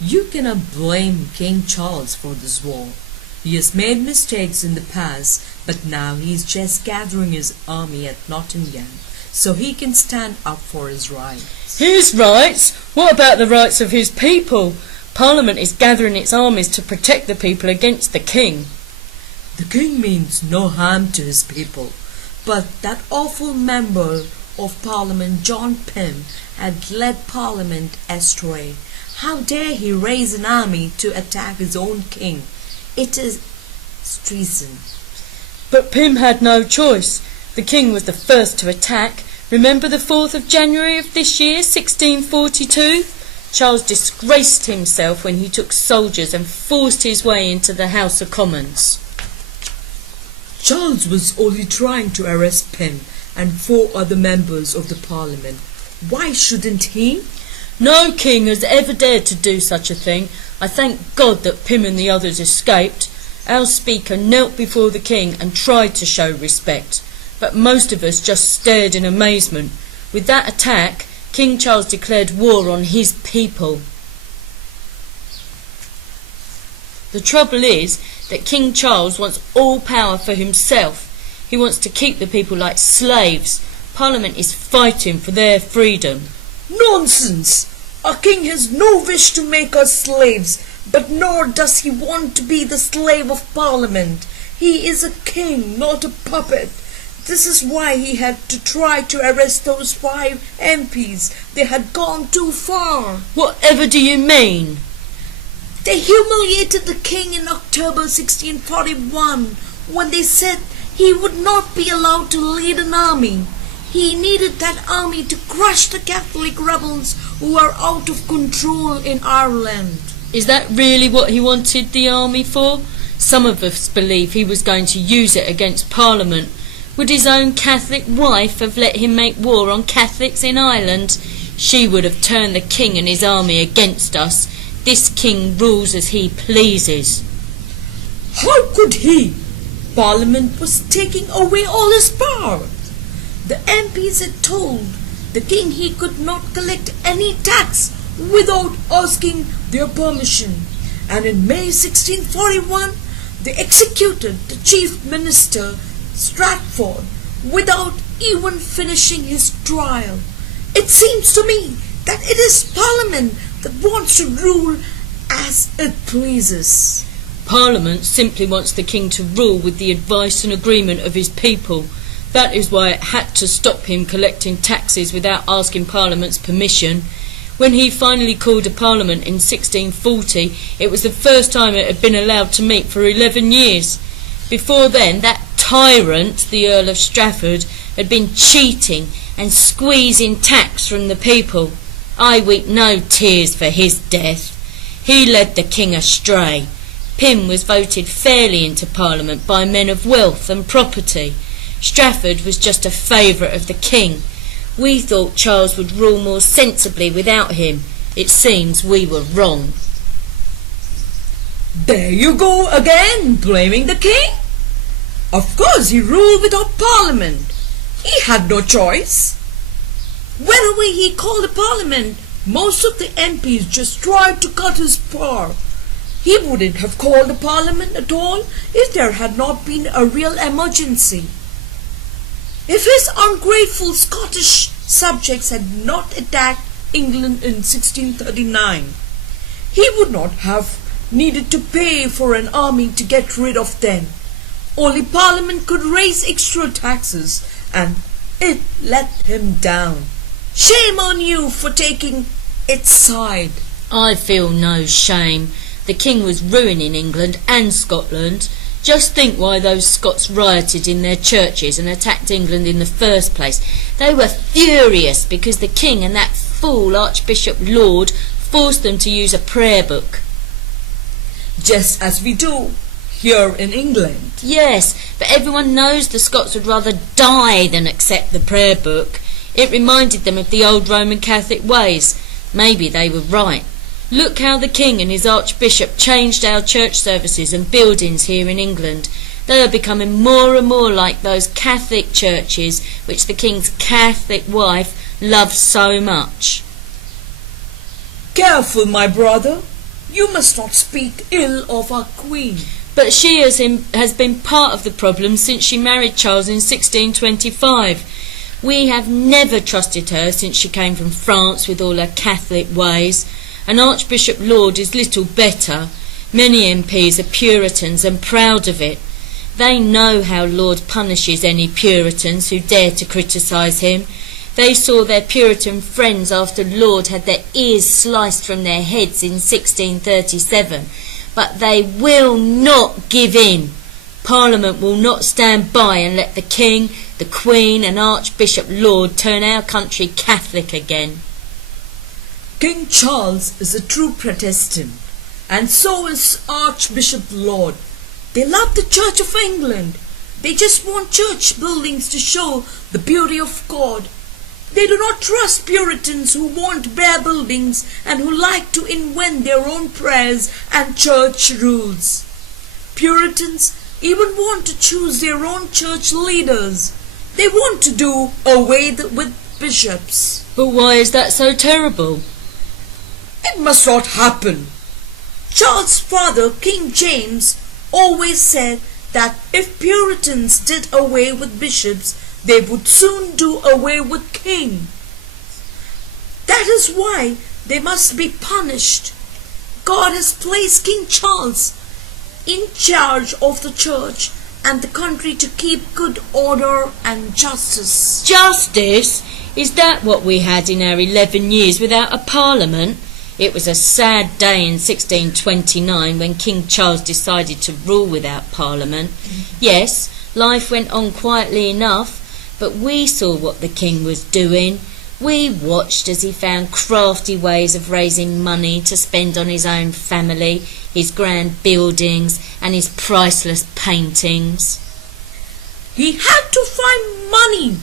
You cannot blame King Charles for this war. He has made mistakes in the past, but now he is just gathering his army at Nottingham so he can stand up for his rights. His rights? What about the rights of his people? Parliament is gathering its armies to protect the people against the king. The king means no harm to his people, but that awful member of Parliament, John Pym, had led Parliament astray. How dare he raise an army to attack his own king? It is treason. But Pym had no choice. The king was the first to attack. Remember the 4th of January of this year, 1642? Charles disgraced himself when he took soldiers and forced his way into the House of Commons. Charles was only trying to arrest Pym and 4 other members of the Parliament. Why shouldn't he? No king has ever dared to do such a thing. I thank God that Pym and the others escaped. Our speaker knelt before the king and tried to show respect, but most of us just stared in amazement. With that attack, King Charles declared war on his people. The trouble is that King Charles wants all power for himself. He wants to keep the people like slaves. Parliament is fighting for their freedom. Nonsense! Our king has no wish to make us slaves, but nor does he want to be the slave of Parliament. He is a king, not a puppet. This is why he had to try to arrest those 5 MPs. They had gone too far. Whatever do you mean? They humiliated the king in October 1641 when they said he would not be allowed to lead an army. He needed that army to crush the Catholic rebels who are out of control in Ireland. Is that really what he wanted the army for? Some of us believe he was going to use it against Parliament. Would his own Catholic wife have let him make war on Catholics in Ireland? She would have turned the king and his army against us. This king rules as he pleases. How could he? Parliament was taking away all his power. The MPs had told the king he could not collect any tax without asking their permission. And in May 1641, they executed the chief minister, Stratford, without even finishing his trial. It seems to me that it is Parliament that wants to rule as it pleases. Parliament simply wants the king to rule with the advice and agreement of his people. That is why it had to stop him collecting taxes without asking Parliament's permission. When he finally called a Parliament in 1640, it was the first time it had been allowed to meet for 11 years. Before then, that tyrant, the Earl of Strafford, had been cheating and squeezing tax from the people. I weep no tears for his death. He led the king astray. Pym was voted fairly into Parliament by men of wealth and property. Strafford was just a favourite of the king. We thought Charles would rule more sensibly without him. It seems we were wrong. There you go again, blaming the king. Of course he ruled without Parliament. He had no choice. Whenever he called a Parliament, most of the MPs just tried to cut his power. He wouldn't have called a Parliament at all if there had not been a real emergency. If his ungrateful Scottish subjects had not attacked England in 1639, he would not have needed to pay for an army to get rid of them. Only Parliament could raise extra taxes, and it let him down. Shame on you for taking its side. I feel no shame. The king was ruining England and Scotland. Just think why those Scots rioted in their churches and attacked England in the first place. They were furious because the king and that fool Archbishop Laud forced them to use a prayer book. Just as we do here in England. Yes, but everyone knows the Scots would rather die than accept the prayer book. It reminded them of the old Roman Catholic ways. Maybe they were right. Look how the king and his archbishop changed our church services and buildings here in England. They are becoming more and more like those Catholic churches which the king's Catholic wife loves so much. Careful, my brother. You must not speak ill of our Queen. But she has been part of the problem since she married Charles in 1625. We have never trusted her since she came from France with all her Catholic ways. And Archbishop Laud is little better. Many MPs are Puritans and proud of it. They know how Laud punishes any Puritans who dare to criticise him. They saw their Puritan friends after Laud had their ears sliced from their heads in 1637. But they will not give in. Parliament will not stand by and let the King, the Queen and Archbishop Laud turn our country Catholic again. King Charles is a true Protestant, and so is Archbishop Laud. They love the Church of England. They just want church buildings to show the beauty of God. They do not trust Puritans who want bare buildings and who like to invent their own prayers and church rules. Puritans even want to choose their own church leaders. They want to do away with bishops. But why is that so terrible? It must not happen. Charles' father, King James, always said that if Puritans did away with bishops, they would soon do away with king. That is why they must be punished. God has placed King Charles in charge of the church and the country to keep good order and justice. Justice? Is that what we had in our 11 years without a parliament? It was a sad day in 1629 when King Charles decided to rule without parliament. Yes, life went on quietly enough, but we saw what the king was doing. We watched as he found crafty ways of raising money to spend on his own family, his grand buildings and his priceless paintings. He had to find money.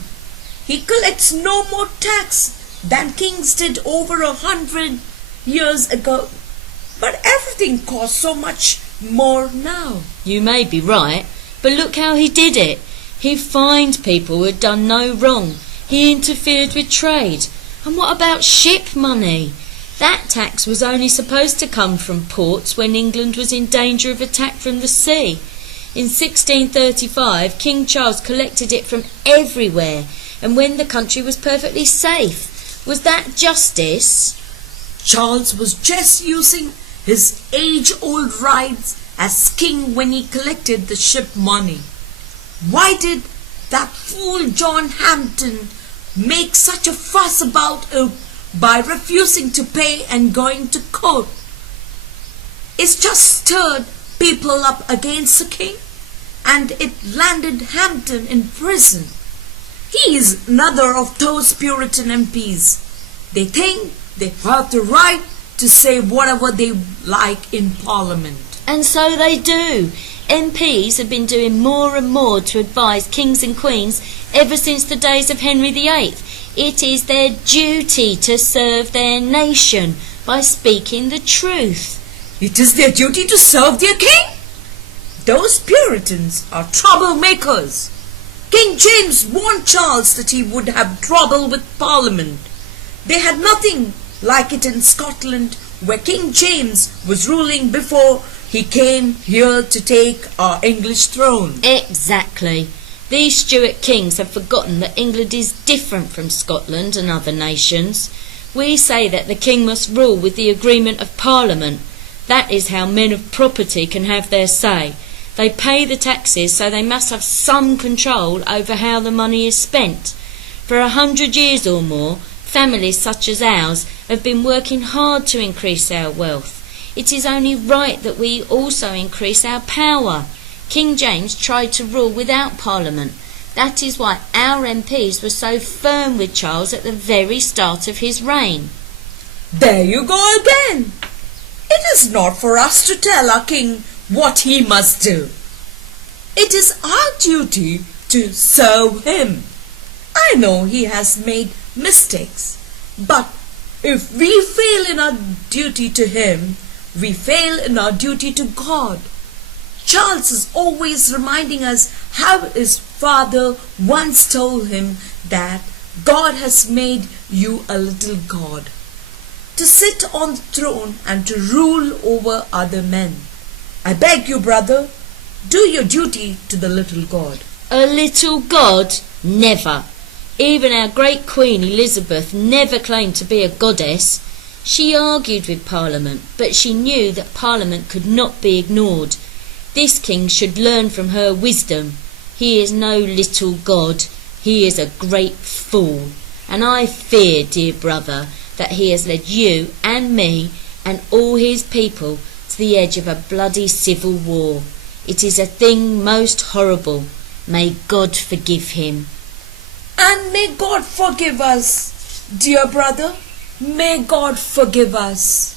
He collects no more tax than kings did over 100 years ago. But everything costs so much more now. You may be right, but look how he did it. He fined people who had done no wrong. He interfered with trade. And what about ship money? That tax was only supposed to come from ports when England was in danger of attack from the sea. In 1635, King Charles collected it from everywhere, and when the country was perfectly safe. Was that justice? Charles was just using his age-old rights as king when he collected the ship money. Why did that fool John Hampden make such a fuss about it by refusing to pay and going to court? It's just stirred people up against the king, and it landed Hampden in prison. He is another of those Puritan MPs. They think they have the right to say whatever they like in Parliament. And so they do. MPs have been doing more and more to advise kings and queens ever since the days of Henry VIII. It is their duty to serve their nation by speaking the truth. It is their duty to serve their king? Those Puritans are troublemakers. King James warned Charles that he would have trouble with Parliament. They had nothing like it in Scotland, where King James was ruling before he came here to take our English throne. Exactly. These Stuart kings have forgotten that England is different from Scotland and other nations. We say that the king must rule with the agreement of Parliament. That is how men of property can have their say. They pay the taxes, so they must have some control over how the money is spent. For 100 years or more, families such as ours have been working hard to increase our wealth. It is only right that we also increase our power. King James tried to rule without Parliament. That is why our MPs were so firm with Charles at the very start of his reign. There you go again. It is not for us to tell our king what he must do. It is our duty to serve him. I know he has made mistakes, but if we fail in our duty to him, we fail in our duty to God. Charles is always reminding us how his father once told him that God has made you a little God. to sit on the throne and to rule over other men. I beg you, brother, do your duty to the little god. A little god? Never. Even our great Queen Elizabeth never claimed to be a goddess. She argued with Parliament, but she knew that Parliament could not be ignored. This king should learn from her wisdom. He is no little god, he is a great fool. And I fear, dear brother, that he has led you and me and all his people to the edge of a bloody civil war. It is a thing most horrible. May God forgive him. And may God forgive us, dear brother. May God forgive us.